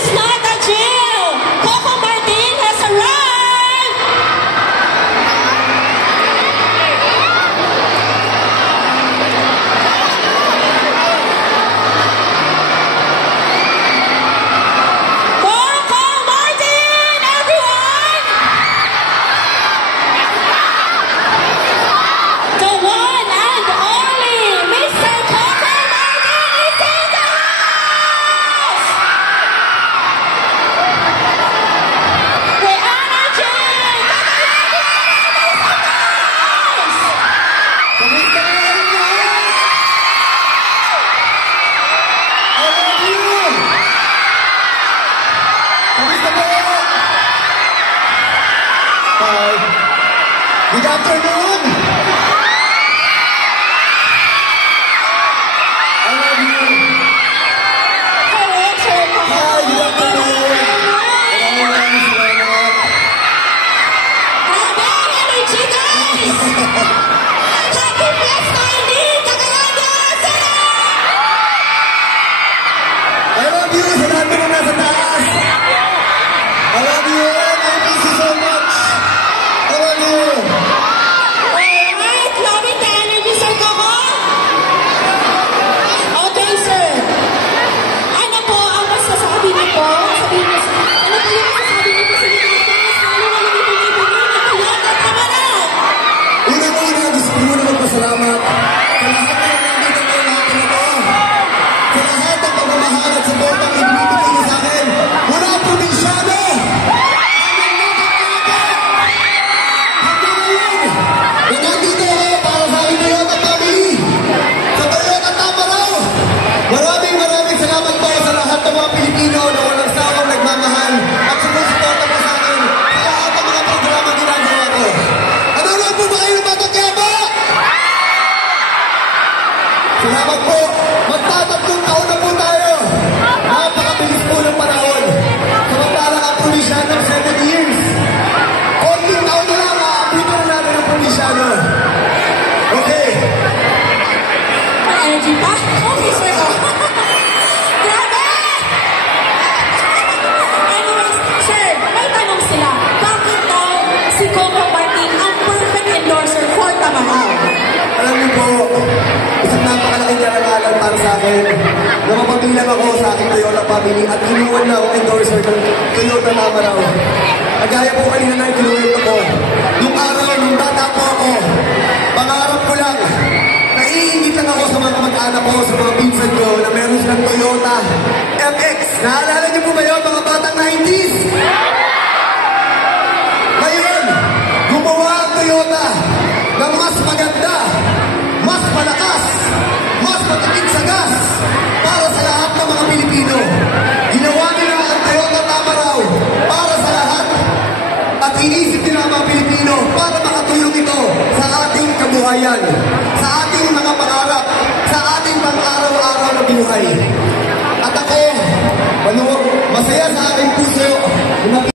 is not a jail. Coco Martin has arrived. Coco Martin, everyone. The one and only Mr. Coco Martin is in the house. The energy. Kamusta na rin lahat? I love you! Kamusta po? Hi. Good afternoon! I love you! Hello, Sir Coco. Hi, good afternoon! Maraming salamat. Grabe ang energy, guys. Happy Fiesta indeed, Cagayangas! I love you sa lahat ng nasa taas! I love you and I miss you so much! I love you! Alright, loving the energy, Sir Coco. Okay, sir. Ano po ang masasabi niyo po? Sabihin niyo, ano po yung masasabi niyo po sa Pilipinas? Lalo na yung pinipili na Toyota Camaro. Una-una, gusto ko muna magpasalamat sa lahat ng nandito ngayon natin ito. Sa lahat ng pagmamahal at support ang ibinibigay niyo sa akin. Mula probinsyano! Hanggang ngayon! Nandito ako para sa aking Toyota family. Sa Toyota Tamaraw. Maraming salamat po sa lahat ng mga Pilipino na walang sawang nagmamahal at sumusuporta po sa akin sa lahat ng mga programa ginagawa ko. Ano lang po ba kayo ng Batang Quiapo? Salamat po. Magtatatlong taon na po tayo. Napakabilis po ng panahon. Samantalang ang provinsyano 7 years. 14 taon na lang, aabutin na natin ang provinsyano. Okay. Energy pa? Okay, sir. Grabe! Anyways, sir, may tanong sila. Bakit daw si Coco Martin ang perfect endorser for Tamaraw? Alam niyo po, isang napakalaking karangalan para sa akin na mapabilang ako sa aking Toyota family at inuwan na akong endorser ng Toyota Tamaraw. Kagaya po kanina na ikinuwento ko. Nung araw, nung bata po ako, pangarap ko lang, naiingit lang ako sa mga kamag-anak ko, sa mga pinsan ko na meron silang Toyota MX. Naalala niyo po ba yun, mga batang 90s? Ngayon, gumawa ang Toyota ng mas maganda, mas malakas, mas matipid sa gas para sa lahat ng mga Pilipino. Ginawa nila ang Toyota Tamaraw para sa lahat at inisip nila ang mga Pilipino para makatulong ito sa ating kabuhayan, sa ating mga pangarap, sa ating pang-araw-araw na buhay. At ako, masaya sa aking puso